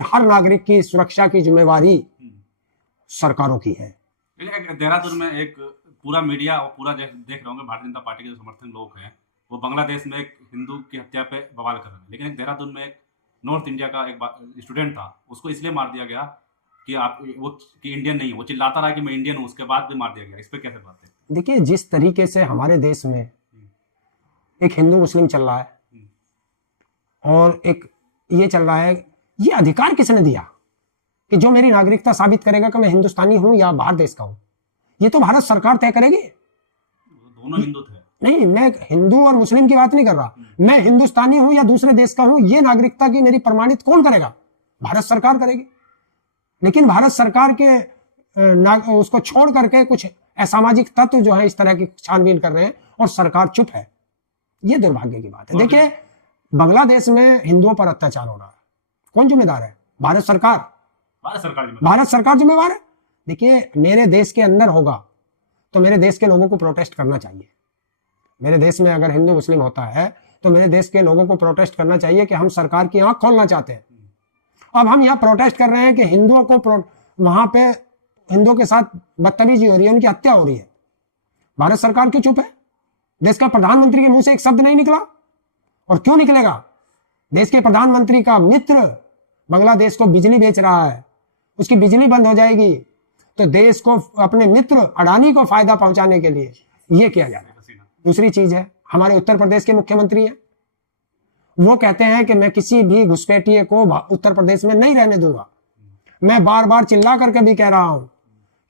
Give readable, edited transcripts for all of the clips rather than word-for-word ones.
हर नागरिक की सुरक्षा की जिम्मेवारी सरकारों की है। देहरादून में एक पूरा मीडिया और पूरा देख रहे होंगे, भारतीय जनता पार्टी के जो समर्थक लोग हैं वो बांग्लादेश में एक हिंदू की हत्या पे बवाल कर रहे हैं, लेकिन एक देहरादून में एक नॉर्थ इंडिया का एक स्टूडेंट था, उसको इसलिए मार दिया गया कि आप वो कि इंडियन नहीं है, वो चिल्लाता रहा कि मैं इंडियन हूँ, उसके बाद भी मार दिया गया। इस पर कैसे बात है? देखिए, जिस तरीके से हमारे देश में एक हिंदू मुस्लिम चल रहा है और एक ये चल रहा है, ये अधिकार किसने दिया कि जो मेरी नागरिकता साबित करेगा कि मैं हिंदुस्तानी हूं या बाहर देश का हूं? ये तो भारत सरकार तय करेगी। दोनों हिंदू थे। नहीं, मैं हिंदू और मुस्लिम की बात नहीं कर रहा, मैं हिंदुस्तानी हूं या दूसरे देश का हूं, ये नागरिकता की मेरी प्रमाणित कौन करेगा? भारत सरकार करेगी। लेकिन भारत सरकार के उसको छोड़ करके कुछ असामाजिक तत्व जो है इस तरह की छानबीन कर रहे हैं और सरकार चुप है। ये दुर्भाग्य की बात है। देखिए, बांग्लादेश में हिंदुओं पर अत्याचार हो रहा है, कौन जिम्मेदार है? भारत सरकार। भारत सरकार जिम्मेवार है। देखिए, मेरे देश के अंदर होगा तो मेरे देश के लोगों को प्रोटेस्ट करना चाहिए। मेरे देश में अगर हिंदू मुस्लिम होता है तो मेरे देश के लोगों को प्रोटेस्ट करना चाहिए कि हम सरकार की आंख खोलना चाहते हैं। अब हम यहाँ प्रोटेस्ट कर रहे हैं कि हिंदुओं को वहां पे हिंदुओं के साथ बदतमीजी हो रही है, उनकी हत्या हो रही है। भारत सरकार क्यों चुप है? देश का प्रधानमंत्री के मुंह से एक शब्द नहीं निकला। और क्यों निकलेगा? देश के प्रधानमंत्री का मित्र बांग्लादेश को बिजली बेच रहा है, उसकी बिजली बंद हो जाएगी तो देश को, अपने मित्र अडानी को फायदा पहुंचाने के लिए ये किया जा रहा है। दूसरी चीज है, हमारे उत्तर प्रदेश के मुख्यमंत्री हैं, वो कहते हैं कि मैं किसी भी घुसपैठिए को उत्तर प्रदेश में नहीं रहने दूंगा। मैं बार बार चिल्ला करके भी कह रहा हूं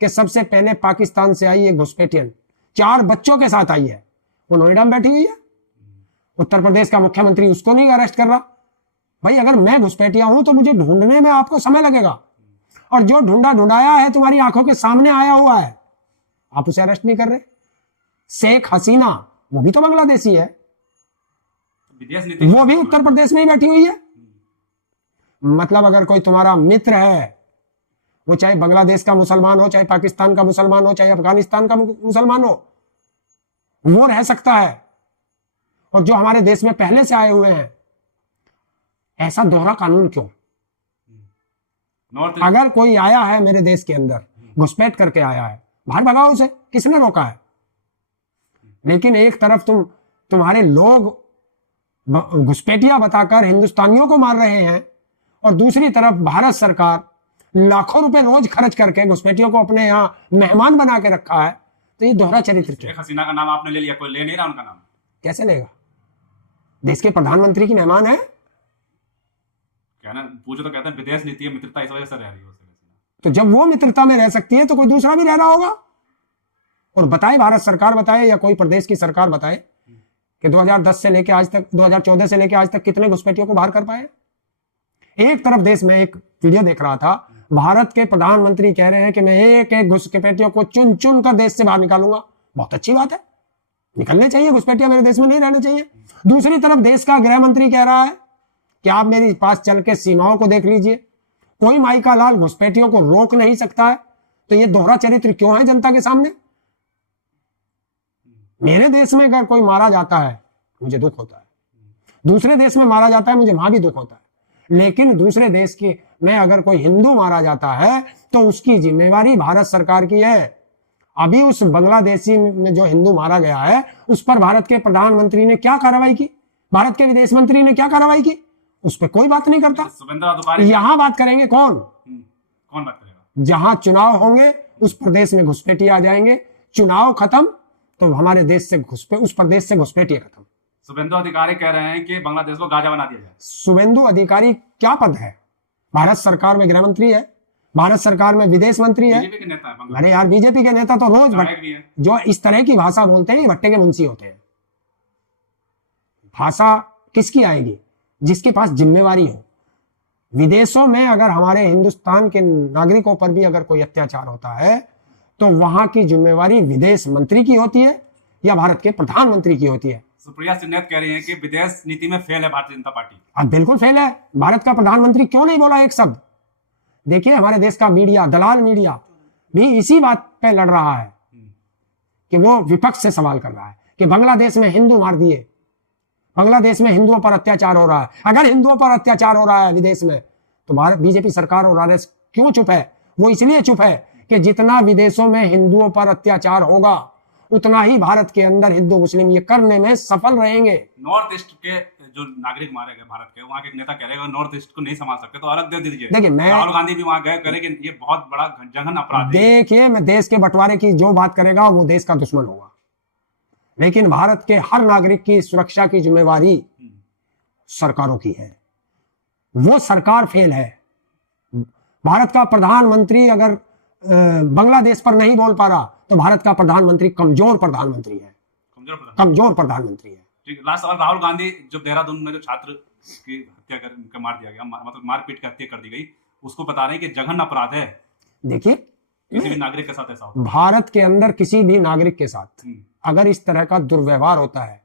कि सबसे पहले पाकिस्तान से आई है घुसपैठियन, 4 बच्चों के साथ आई है, वो नोएडा में बैठी हुई है। उत्तर प्रदेश का मुख्यमंत्री उसको नहीं अरेस्ट कर रहा। भाई, अगर मैं घुसपैठिया हूं तो मुझे ढूंढने में आपको समय लगेगा, और जो ढूंढाया है तुम्हारी आंखों के सामने आया हुआ है, आप उसे अरेस्ट नहीं कर रहे। शेख हसीना, वो भी तो बांग्लादेशी है, वो भी उत्तर प्रदेश में ही बैठी हुई है। मतलब अगर कोई तुम्हारा मित्र है, वो चाहे बांग्लादेश का मुसलमान हो, चाहे पाकिस्तान का मुसलमान हो, चाहे अफगानिस्तान का मुसलमान हो, वो रह सकता है। और जो हमारे देश में पहले से आए हुए हैं, ऐसा दोहरा कानून क्यों? अगर कोई आया है मेरे देश के अंदर, घुसपैठ करके आया है, बाहर भगाओ उसे, किसने रोका है? लेकिन एक तरफ तुम्हारे लोग घुसपैठिया बताकर हिंदुस्तानियों को मार रहे हैं, और दूसरी तरफ भारत सरकार लाखों रुपए रोज खर्च करके घुसपैठियों को अपने यहाँ मेहमान बना के रखा है। तो ये दोहरा चरित्र क्यों? हसीना का नाम आपने ले लिया, कोई ले नहीं रहा उनका नाम। कैसे लेगा? देश के प्रधानमंत्री की मेहमान है। कहना पूछो तो कहते हैं विदेश नीति है, मित्रता इस वजह से रह रही है। तो जब वो मित्रता में रह सकती है तो कोई दूसरा भी रह रहा होगा। और बताए, भारत सरकार बताए या कोई प्रदेश की सरकार बताए कि 2010 से लेके आज तक, 2014 से लेके आज तक कितने घुसपैठियों को बाहर कर पाए। एक तरफ देश में एक वीडियो देख रहा था, भारत के प्रधानमंत्री कह रहे हैं कि मैं एक एक घुसपैठियों को चुन चुन कर देश से बाहर निकालूंगा। बहुत अच्छी बात है, निकलने चाहिए, घुसपैठिया मेरे देश में नहीं रहने चाहिए। दूसरी तरफ देश का गृह मंत्री कह रहा है कि आप मेरे पास चल के सीमाओं को देख लीजिए, कोई माई का लाल घुसपैठियों को रोक नहीं सकता है। तो ये दोहरा चरित्र क्यों है जनता के सामने? मेरे देश में अगर कोई मारा जाता है मुझे दुख होता है, दूसरे देश में मारा जाता है मुझे वहां भी दुख होता है। लेकिन दूसरे देश के में अगर कोई हिंदू मारा जाता है तो उसकी जिम्मेवारी भारत सरकार की है। अभी उस बांग्लादेशी में जो हिंदू मारा गया है, उस पर भारत के प्रधानमंत्री ने क्या कार्रवाई की, भारत के विदेश मंत्री ने क्या कार्रवाई की? उस पर कोई बात नहीं करता। यहां बात करेंगे कौन बात करेगा? जहां चुनाव होंगे उस प्रदेश में घुसपैठिए आ जाएंगे, चुनाव खत्म तो हमारे देश से उस प्रदेश से घुसपैठिए खत्म। शुभेंदु अधिकारी कह रहे हैं कि बांग्लादेश को गाजा बना दिया जाए। शुभेंदु अधिकारी क्या पद है? भारत सरकार में गृह मंत्री है, भारत सरकार में विदेश मंत्री है। बीजेपी के नेता है। अरे यार, बीजेपी के नेता तो रोज जो इस तरह की भाषा बोलते हैं भट्टे के मुंशी होते हैं। भाषा किसकी आएगी? जिसके पास जिम्मेवारी हो। विदेशों में अगर हमारे हिंदुस्तान के नागरिकों पर भी अगर कोई अत्याचार होता है तो वहां की जिम्मेवारी विदेश मंत्री की होती है या भारत के प्रधानमंत्री की होती है। सुप्रिया सिन्नैत कह रही हैं कि विदेश नीति में फेल है भारतीय जनता पार्टी। अब बिल्कुल फेल है। भारत का प्रधानमंत्री क्यों नहीं बोला एक शब्द? देखिए, हमारे देश का मीडिया, दलाल मीडिया भी इसी बात पे लड़ रहा है कि वो विपक्ष से सवाल कर रहा है कि बांग्लादेश में हिंदू मार दिए, बांग्लादेश में हिंदुओं पर अत्याचार हो रहा है। अगर हिंदुओं पर अत्याचार हो रहा है विदेश में तो भारत बीजेपी सरकार और आरएस क्यों चुप है? वो इसलिए चुप है कि जितना विदेशों में हिंदुओं पर अत्याचार होगा उतना ही भारत के अंदर हिंदू मुस्लिम ये करने में सफल रहेंगे। नॉर्थ ईस्ट के जो नागरिक मारे गए भारत के, वहाँ के एक नेता कह रहे हैं नॉर्थ ईस्ट को नहीं संभाल सकते तो अलग दे दीजिए। देखिए, मैं राहुल गांधी भी वहाँ गए, कह रहे कि ये बहुत बड़ा जघन्य अपराध है। देखिए, मैं देश के बंटवारे की जो बात करेगा वो देश का दुश्मन होगा, लेकिन भारत के हर नागरिक की सुरक्षा की जिम्मेवारी सरकारों की है। वो सरकार फेल है। भारत का प्रधानमंत्री अगर बांग्लादेश पर नहीं बोल पा रहा तो भारत का प्रधानमंत्री कमजोर प्रधानमंत्री है, कमजोर प्रधानमंत्री है। ठीक, लास्ट सवाल, राहुल गांधी जो देहरादून में जो छात्र की हत्या कर मार दिया गया, मतलब मारपीट की हत्या कर दी गई, उसको बता रहे हैं कि जघन्य अपराध है। देखिए, किसी भी नागरिक के साथ ऐसा होता है, भारत के अंदर किसी भी नागरिक के साथ अगर इस तरह का दुर्व्यवहार होता है,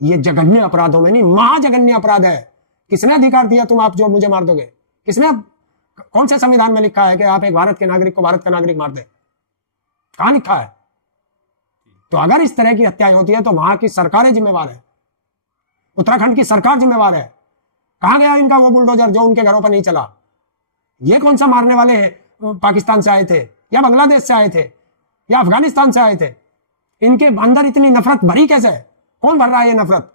ये जघन्य अपराधों में नहीं, महाजघन्य अपराध है। किसने अधिकार दिया तुम आप जो मुझे मार दोगे? किसने, कौन से संविधान में लिखा है कि आप एक भारत के नागरिक को भारत का नागरिक मार दे? कहां लिखा है? तो अगर इस तरह की हत्याएं होती है तो वहां की सरकारें जिम्मेवार है, उत्तराखंड की सरकार जिम्मेवार है। कहां गया इनका वो बुलडोजर जो उनके घरों पर नहीं चला? ये कौन सा मारने वाले हैं? पाकिस्तान से आए थे या बांग्लादेश से आए थे या अफगानिस्तान से आए थे? इनके अंदर इतनी नफरत भरी कैसे? कौन भर रहा है ये नफरत?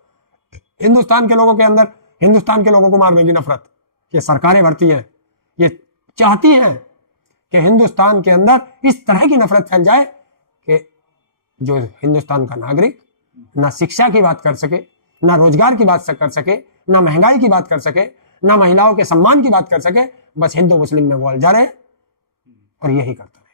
हिंदुस्तान के लोगों के अंदर हिंदुस्तान के लोगों को मारने की नफरत ये सरकारें भरती हैं। ये चाहती हैं कि हिंदुस्तान के अंदर इस तरह की नफरत फैल जाए कि जो हिंदुस्तान का नागरिक ना शिक्षा की बात कर सके, ना रोजगार की बात कर सके, ना महंगाई की बात कर सके, ना महिलाओं के सम्मान की बात कर सके, बस हिंदू मुस्लिम में वो उलझा रहे और यही करता है।